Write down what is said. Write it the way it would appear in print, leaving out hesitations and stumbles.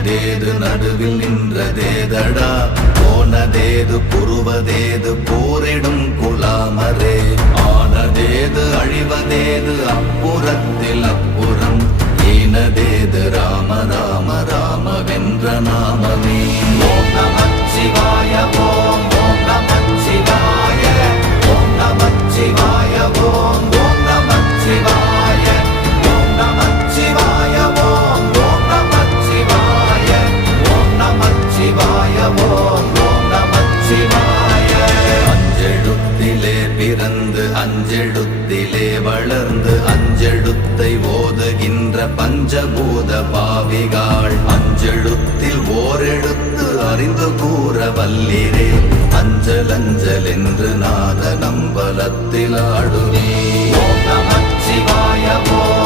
இனியதேது நடுவில் நின்றதேதடா போனதேது புருவதேது போரிடும் குலாமரே ஆனதேது அழிவதேது அப்புறத்தில் அப்புறம் ஈனதேது ராம ராம ராம வென்ற நாமமே ஓம் நமச்சிவாய ஓம் ஓம் நமச்சிவாய ஓம் நமச்சிவாய ஓம் ஓம் நமச்சிவாய ஓம் நமச்சிவாய ஓம் ஓம் நமச்சிவாய ஓம் நமச்சிவாய ஓம் ஓம் நமச்சிவாய அஞ்செழுத்திலே பிறந்து அஞ்செழுத்திலே வளர்ந்து அஞ்செழுத்தை ஓதுகின்ற பஞ்சபூத பாவிகாள் அஞ்செழுத்தில் ஓரெழுத்து அறிந்து கூற வல்லிரே அஞ்சல் அஞ்சல் என்று நாத நம்பலத்தில் ஆடுவே ஓம் நமச்சிவாய ஓம்